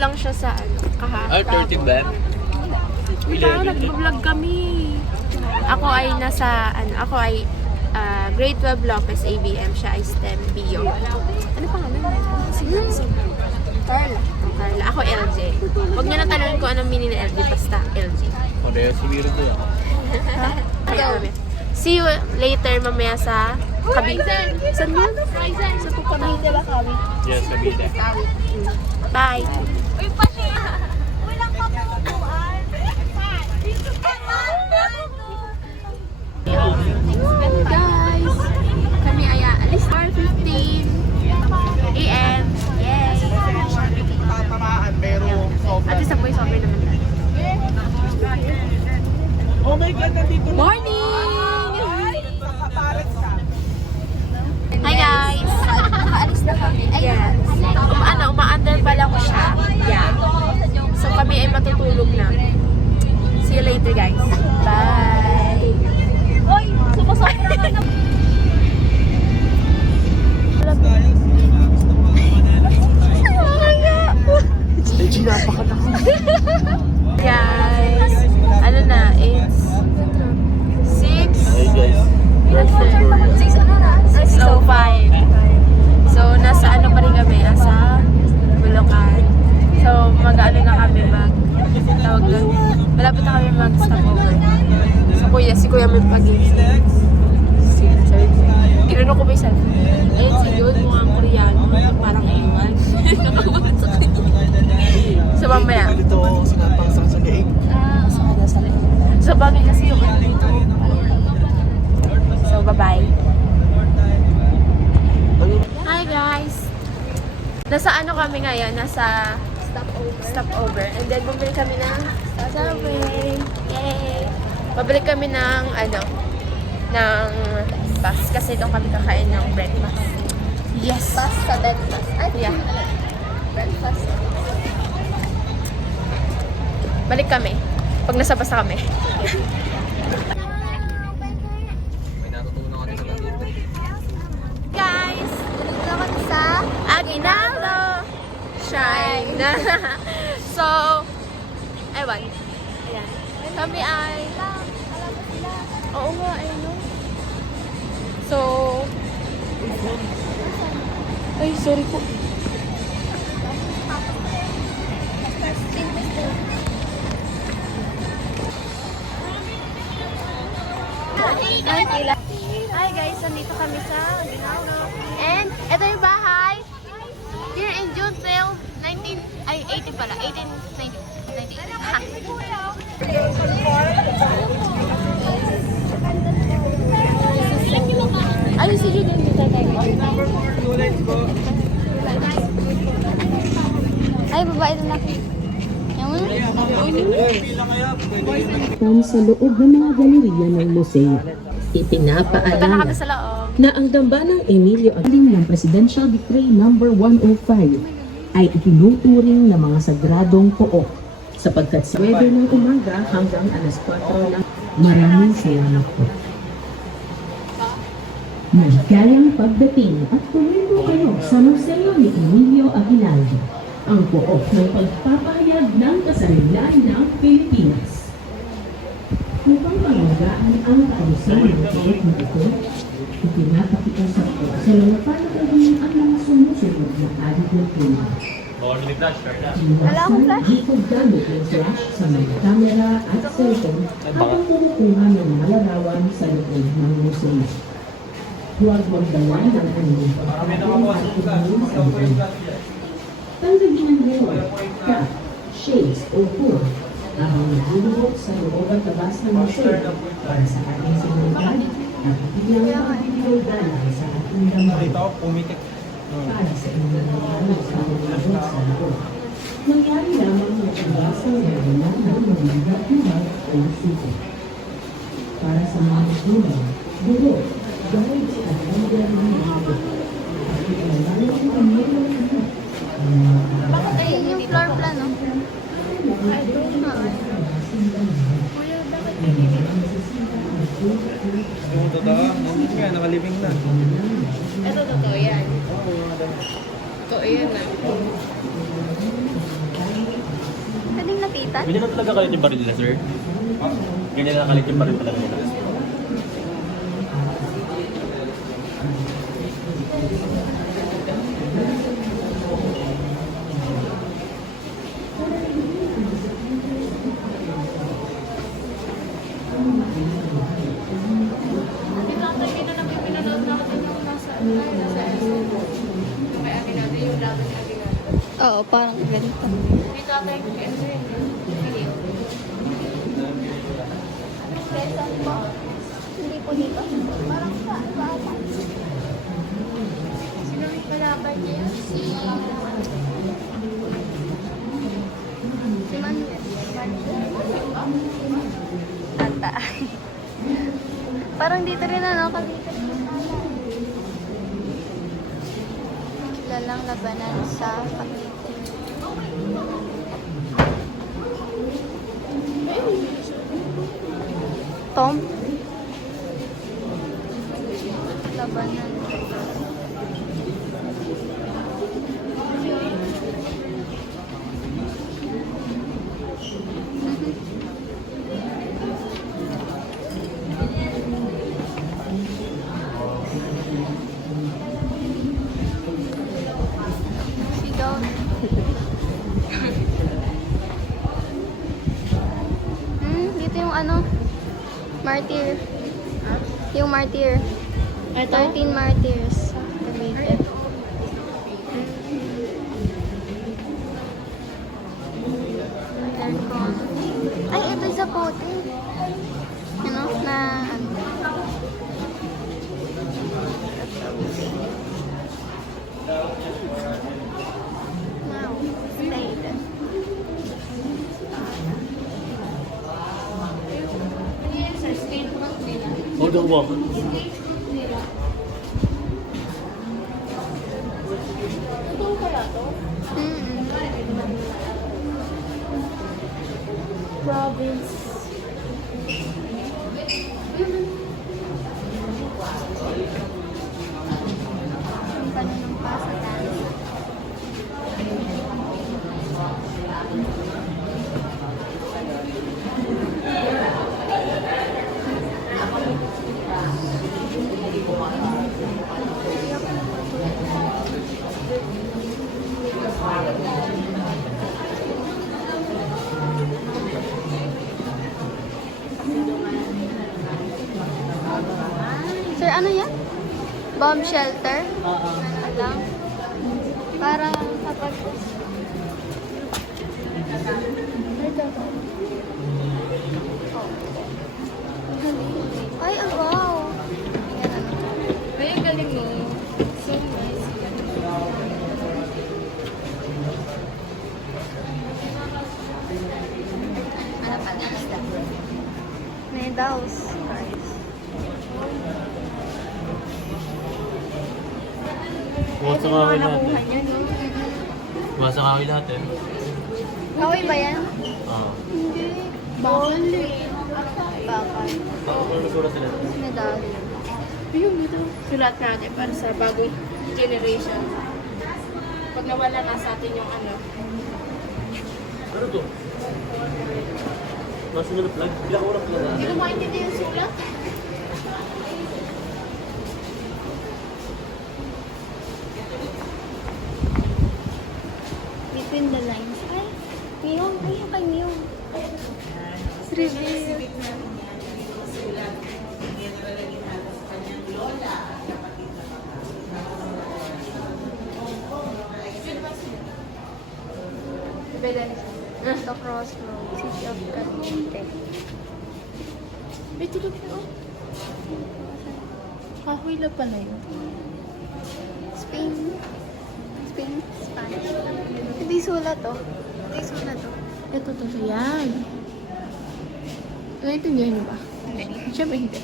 lang siya sa ano, kahapon. Ay, 13 ba? Parang nag-vlog kami. Ako ay nasa, ako ay grade 12 Lopez ABM, siya ay STEM Bio. Ano pangalan mo? Carla. Carla. Ako LJ. Huwag niyo na tanongin ko anong meaning na LJ, basta LJ. Pareho si Miro doon. See you later mamaya sa Cavite. Saan yun? Sa pupunta. Cavite ba, Cavite? Yes, Cavite. Bye. Uy, pa siya! Walang papupuan! Guys, kami ay aalis 4:15 AM. Yay! At isa po yung sobrang naman tayo. Oh my God, nandito na. Morning! Hi guys! Nakaalis na kami. Yes. Uma-under pala ko siya. Yeah. So kami ay matutulog na. See you later guys. Bye! Uy, sumasobra ka na. Legit, napakalaki. Guys, ano na, it's 6. Hey guys, we're from Korea. 6:05. So, nasa ano pa rin kami, nasa Bulacan. So, mag-ano na kami, tawag doon. Malapit na kami mag-stopover. So, si Kuya may pag-ibig. Sabi ko, ginano ko may cellphone. Ayun, si Yun, mukhang Koreano, parang iwan. Nakabagod sa kanya. So, mamaya. Dito ako sinapang sa leeg. So, bagay kasi yung ano dito. So, bye-bye. Hi guys! Nasa ano kami ngayon? Nasa stopover. And then, bumili kami ng Subway. Yay! Pabili kami ng ng bus. Kasi doon kami kakain ng breakfast. Yes! Bus sa breakfast. Ay, Yeah. breakfast. Balik kami. Pag nasa bus na kami. Guys! Dito kami sa Aguinaldo Shrine. So, ewan. Ayan. Kami ay... Oo nga, ayun no. So... Ay, sorry po. Hi guys, nandito kami sa Aguinaldo. And ito yung bahay. Here in June till 18 pala. 1890. Ay, si June yung dito tayo. Ay, babae na laki. Sa loob ng mga galeriya ng museo. Ito na Ipinapaalala kami sa loob. na ang dambanang Emilio Aguiling ng Presidential Decree No. 105 ay itinuturing na mga sagradong pook sapagkat sa Webe ng umaga hanggang alas 4 ng maraming salamat po. Maligayang pagdating at tumulong kayo sa museo ni Emilio Aguinaldo, ang pook ng pagpapahayag ng kasarilan ng Pilipinas. Upang pangalagaan ang kausan ng pook na ito, ipinapakita sa pook sa mga panagawin ang mga sumusunod na adik ng tulad. Wala akong flash. Ikot gamit ng flash sa mga camera at cellphone habang kumukuha ng malarawan sa loob ng museo. Huwag magdala ng anong pagkakaroon at kumain sa loob. Tanggalin ang reward, cup, shades o pour habang naglulubog sa loob at labas ng museo para sa ating seguridad at biglang pagbibigoy dalang sa ating damay. Para sa inyong mga sa loob sa loob. Nangyari lamang ng pag-asa ng mga mabibigat na o suko. Para sa mga magulang, guro, guides at leader ng mga ito. At ikalala ng mga Bakit ayun yung floor plan, no? Totoo, nakalibing na. Ito totoo yan. Totoo yan ah. Pwedeng napitan? Ganyan na talaga kalit yung baril nila, sir? Ganyan na kalit yung baril talaga nila. Hindi na namin pinanood natin yung nasa SM. Yung may akin natin, yung laban ni akin natin. Oo, parang ganito. Dito ata yung ano yun. Quezon po. Hindi po dito. Parang sa ata. Sino may palaban niya? Si Manuel. Ata. Parang dito rin ano, Cavite rin sana. Kilalang labanan sa Cavite. Tom? Labanan. Sigaw. Dito yung ano, martyr. Yung martyr. 13 martyrs sa Cavite. Aircon. Ay, ito sa kote. Ano? Na ano? Now, stayed. Hold on, walk. Province. Yung panunumpa sa dance. Sir, ano yan? Bomb shelter? Ano lang? Parang kapag... Ay, oh, wow! Yan, ano. Ay, ang galing mo. So nice. Ano pala? Medals. Bukas sa kahoy lahat eh. Niya, no? Bukas sa kahoy lahat eh. Kaway ba yan? Oo. Hindi. Bawal eh. Bakal. Ano sulat sila? Medal. Yung dito. Sulat natin para sa bagong generation. Pag nawala na sa atin yung ano. Ano to? National flag? Bilang urang flag Hindi ko natin. maintindihan yung sulat. Between the lines. Ay, Miyong. Ay, yung kay Miyong. Reveal. The Crossroads, City of Cavite. May tulog na oh. Kahoy na pala yun. Spain. Spain, Spanish. Hindi sulat to. Hindi sulat to. Ito, yan. Naintindihan niyo ba? Hindi. Siyempre hindi.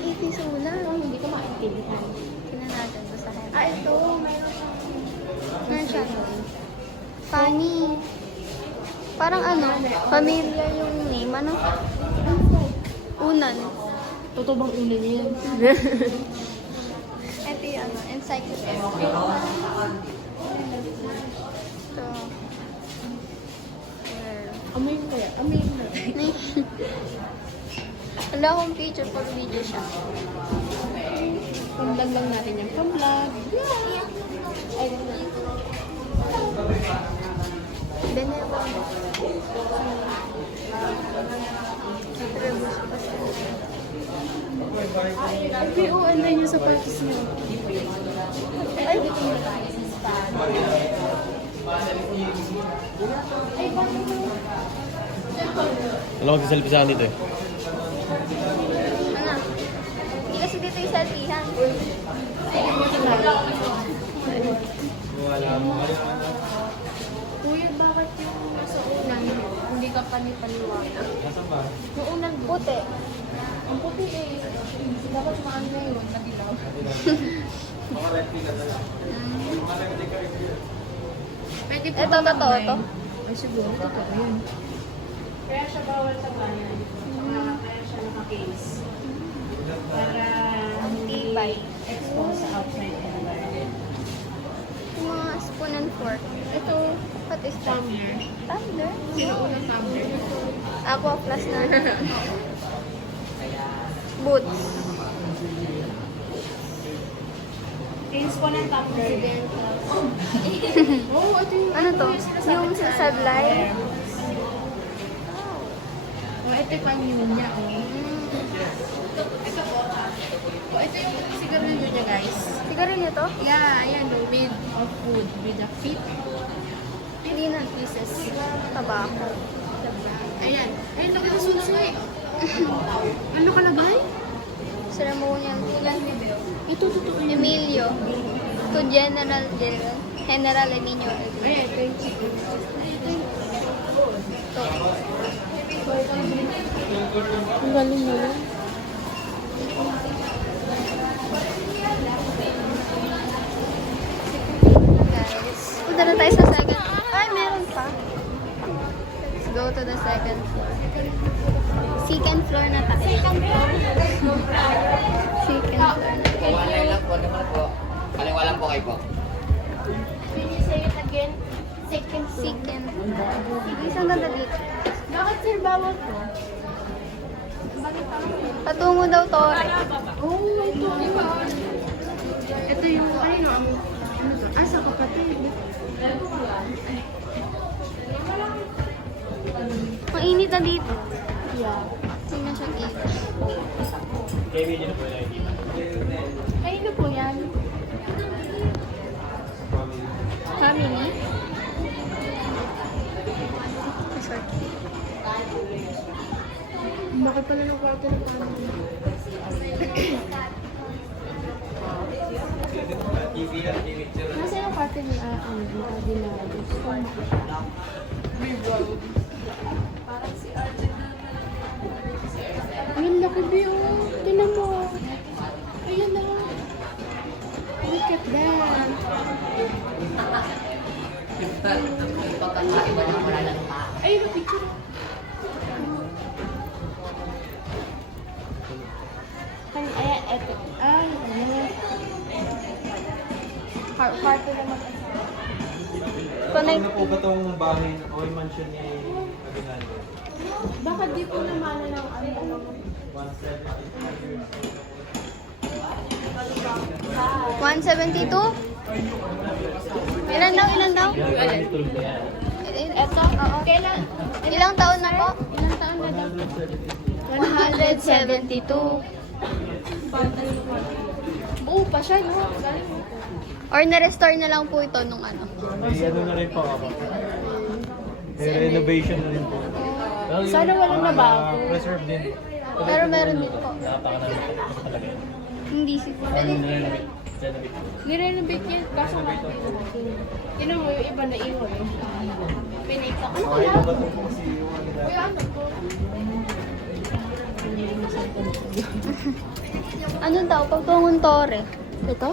Hindi sulat. Hindi ko maintindihan. Tingnan natin sa head. Ah, ito. Mayroon siyang... Ano siya? Funny. Parang ano, familiar yung name. Ano? Unan. Totoo bang ulo niya yan? Cyclist. Ito. Amoy mo kaya? Amoy mo. Wala akong picture pag video siya. Pang-vlog lang natin yung pang-vlog. Ay, Beneva. ay, oo, ano yun sa parties niyo? Ay, Wala magsaselfie sa akin dito eh. ano? Hindi kasi dito yung selfiehan. Kuya, bakit yung sa unan hindi ka panipaniwala? Yung unan Puti. ang puti eh. Dapat maano na yun, nadilaw. Pwede po Ito, totoo to. Ay, siguro, totoo yun. Kaya siya bawal sa bayan. Kaya siya naka-case. Para hindi expose sa outside environment. Yung mga spoon and fork. Ito, what is that? Tumbler. Tumbler? Sino unang tumbler? Aqua plus na. Boots. Case po ng tumbler. Oo, ito yung Ano to? Yung sa Sadlay? Oh, ito yung pang-yun niya, oh. Ito po. Oh, ito yung sigarilyo niya, guys. Sigarilyo to? Yeah, ayan, no, made of wood with a feet. Hindi na pieces. Tabako. Ayan. Ayun, laki ng sunsay. Ano kalagay? Ceremonial. Ito, totoo yun. Emilio. To General Emilio. Ayan, ito yung chicken. To. Ang galing mo lang. Guys. Punta na tayo sa second. Ay, meron pa. Let's go to the second floor. Second floor na tayo. Second floor. Second floor na tayo. Kaliwala lang po, naman po. Kaliwala lang po kayo po. Can you say it again? Second Second. Isang ganda dito. Bakit sir bawal po? Patungo daw to. Oh, ito. Ito yung, ano to? Sa kapatid. Ang init na dito. Yeah. Tingnan siyang init. Kaya hindi na po yung nakikita. Kanino po yan? Family. Resort. Bakit pala ng kwarto ng family? Nasaan yung kwarto ni Adinardo? Parang si Ayun, laki view. Tingnan mo. Ayun na. Look at that. Ayun, ang picture. Ayan, eto. Ay, ano. Kwarto naman. Connect. Ano po ba itong bahay o yung mansion ni Aguinaldo? Baka di po naman ng ano. 172? Ilan daw? Ilan daw? Tulog na yan. Ito? Oo. Kailan? Ilang taon na po? Ilang taon na daw? 172. Buo pa siya, no? Galing mo. Or na-restore na lang po ito nung ano. May ano na rin po ako. May renovation na rin po. Sana walang nabago. Preserve din. Pero meron din po. Napakanamin ko talaga yun. Hindi siguro. Ano nirenovate? Renovate. Nirenovate yan, kaso nga. Tinan mo yung iba na iwan. Pinita. Ano Okay kaya? na ba ito po kasi yung Aguinaldo? Uy, ano po? Ano daw? Pagtungong tore. Ito?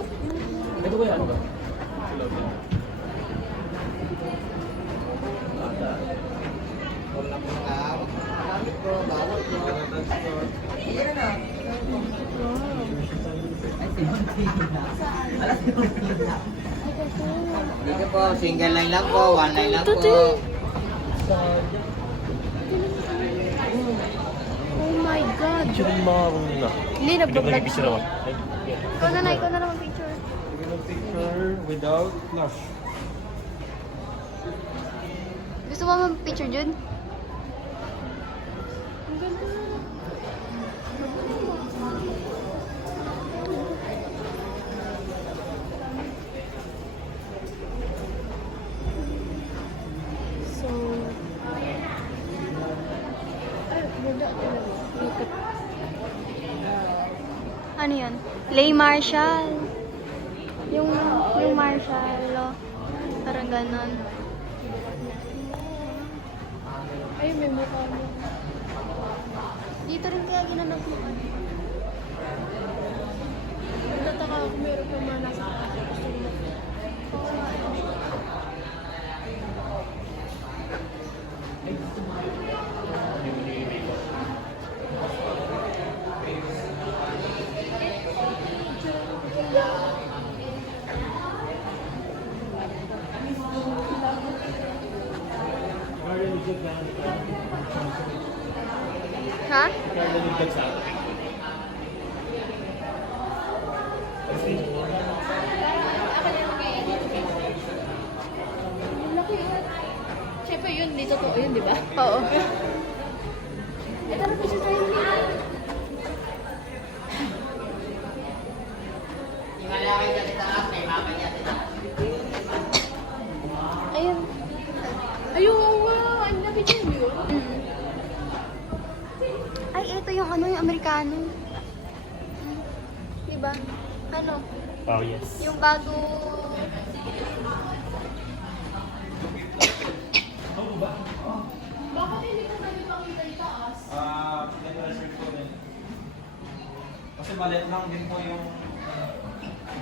Ito ba yung ano ba? Dito po, single line lang po, one line lang po. Oh my God. Picture yung mga kung na. Hindi, nagbablog Picture ako. Ikaw na naman picture. Take a picture without flash. Gusto mo mag-picture, Jun? So, Ano yun? Lay Marshall. Yung Marshall, oh. Parang ganon. ay, may mukha mo. Dito rin kaya ginanap mo. Nagtataka ako, meron pa mga nasa gusto mo. Ha? Siyempre yun, di totoo yun, di ba? Oo. Ito na picture tayo nila. Yung malaki na dito taas, may mama niya dito. Ayun. Ayun, wow! Ang na-picture mo yun? Ay, ito yung ano, yung Amerikano. Diba? Ano? Oh, yes. Yung bago... Nag-reserve ko rin. Kasi malit lang din po yung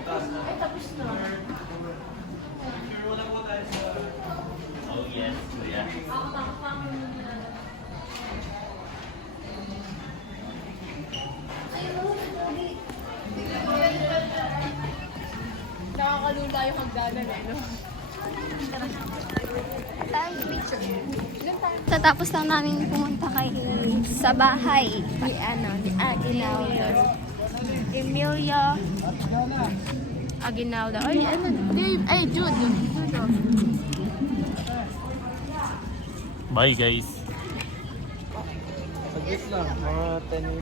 taas na. Ay, tapos na. Picture muna po tayo sa... Oh, yes. Yeah. Nakakalula yung hagdanan eh, no? Tayong picture. Tatapos lang namin pumunta sa bahay ni Aguinaldo. Emilio. Aguinaldo. Ay, ano? Ay, Jude. Bye, guys. Saglit lang, mga 10